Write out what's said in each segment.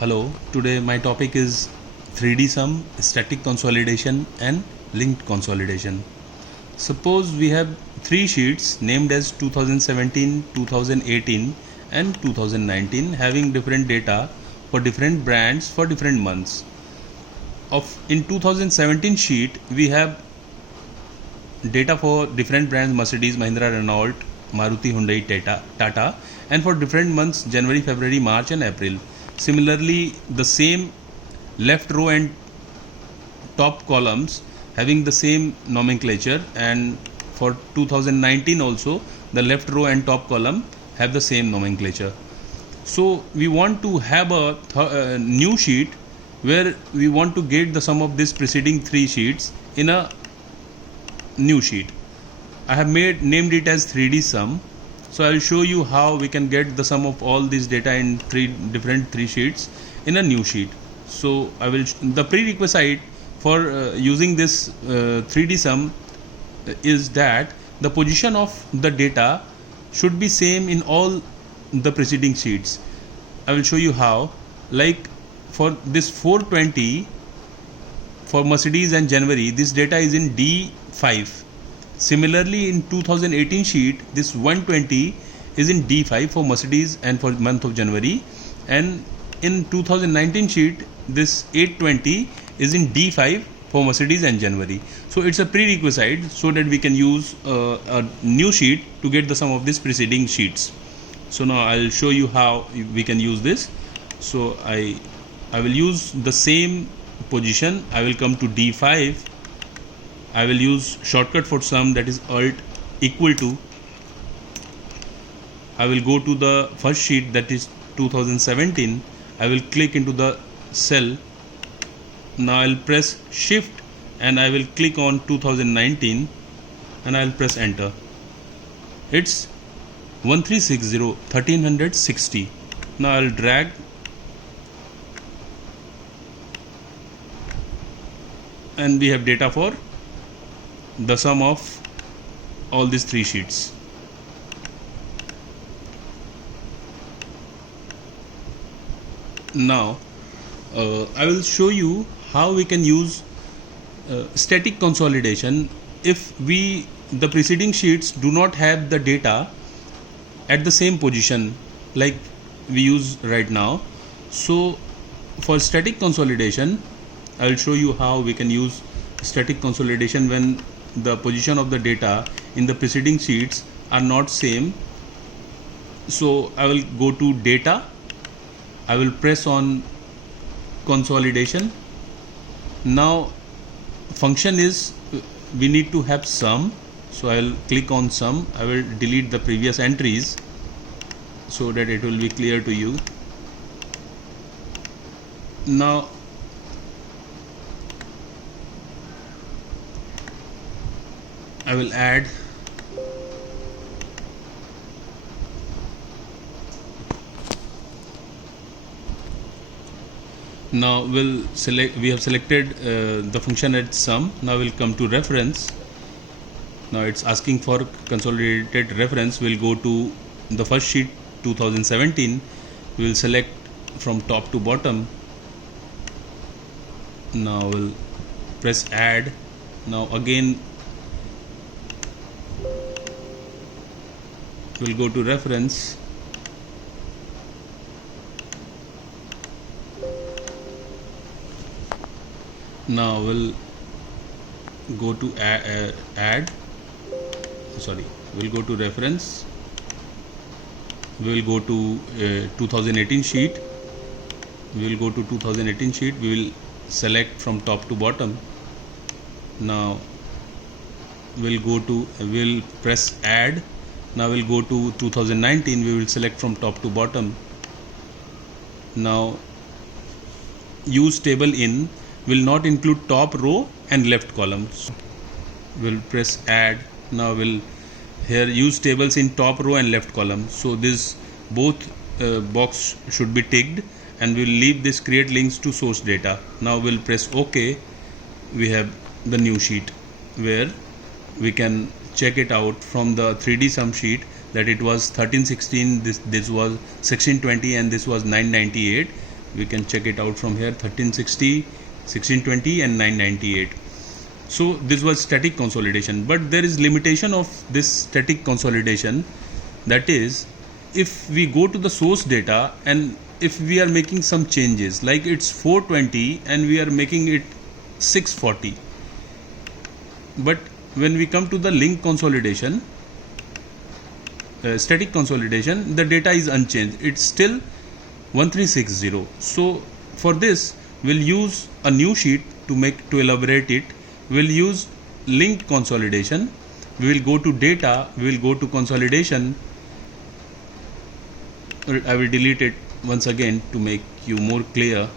Hello, today my topic is 3D sum, static consolidation and linked consolidation. Suppose we have three sheets named as 2017, 2018 and 2019 having different data for different brands for different months. In 2017 sheet we have data for different brands Mercedes, Mahindra, Renault, Maruti, Hyundai, Tata, and for different months January, February, March and April. Similarly, the same left row and top columns having the same nomenclature, and for 2019 also the left row and top column have the same nomenclature. So we want to have a new sheet where we want to get the sum of this preceding three sheets in a new sheet. I have named it as 3D sum. So I will show you how we can get the sum of all this data in three sheets in a new sheet. So the prerequisite for using this 3D sum is that the position of the data should be same in all the preceding sheets. I will show you how. Like for this 420 for Mercedes and January, this data is in D5. Similarly, in 2018 sheet, this 120 is in D5 for Mercedes and for month of January, and in 2019 sheet, this 820 is in D5 for Mercedes and January. So it's a prerequisite so that we can use a new sheet to get the sum of these preceding sheets. So now I'll show you how we can use this. So I will use the same position. I will come to D5. I will use shortcut for sum, that is alt equal to. I will go to the first sheet, that is 2017. I will click into the cell. Now I will press shift and I will click on 2019 and I will press enter. It's 1360. Now I will drag and we have data for the sum of all these three sheets. Now I will show you how we can use static consolidation if the preceding sheets do not have the data at the same position like we use right now. So for static consolidation, I will show you how we can use static consolidation when the position of the data in the preceding sheets are not same. So I will go to data. I will press on consolidation. Now function is we need to have sum. So I will click on sum. I will delete the previous entries so that it will be clear to you. Now I will add now we have selected the function at sum. Now we'll come to reference. Now it's asking for consolidated reference. We'll go to the first sheet 2017. We will select from top to bottom. Now we'll press add. Now again we'll go to reference. Now we'll go to we'll go to reference. We will go to 2018 sheet. We will go to 2018 sheet. We will select from top to bottom. Now we'll press add. Now we'll go to 2019. We will select from top to bottom. Now use table in will not include top row and left columns. We'll press add. Now we'll here use tables in top row and left column. So this both box should be ticked, and we'll leave this create links to source data. Now we'll press OK. We have the new sheet where we can check it out from the 3D sum sheet that it was 1316, this was 1620, and this was 998. We can check it out from here: 1360, 1620 and 998. So this was static consolidation, but there is limitation of this static consolidation. That is, if we go to the source data and if we are making some changes, like it's 420 and we are making it 640, but when we come to the link consolidation, static consolidation, the data is unchanged, it's still 1360. So for this we'll use a new sheet to elaborate it. We'll use linked consolidation. We will go to data, we will go to consolidation. I will delete it once again to make you more clear.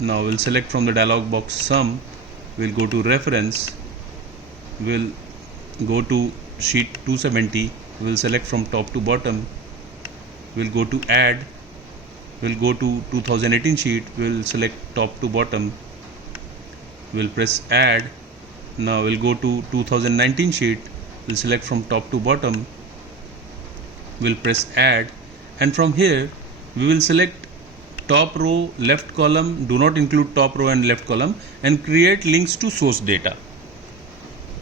Now we'll select from the dialog box sum, we'll go to reference, we'll go to sheet 270, we'll select from top to bottom, we'll go to add, we'll go to 2018 sheet, we'll select top to bottom, we'll press add. Now we'll go to 2019 sheet, we'll select from top to bottom, we'll press add, and from here we will select top row, left column, do not include top row and left column, and create links to source data.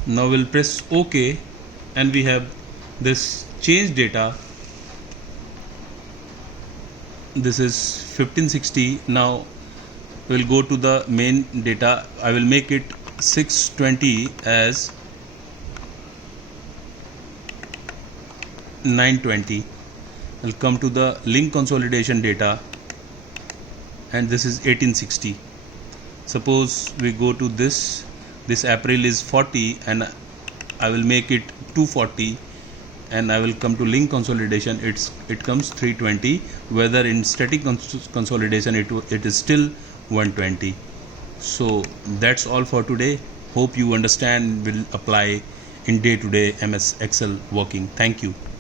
Now we'll press OK, and we have this change data. This is 1560. Now we'll go to the main data. I will make it 620 as 920. I'll come to the link consolidation data, and this is 1860. Suppose we go to this April is 40 and I will make it 240, and I will come to link consolidation, it comes 320, whether in static consolidation it is still 120. So that's all for today. Hope you understand, will apply in day-to-day MS Excel working. Thank you.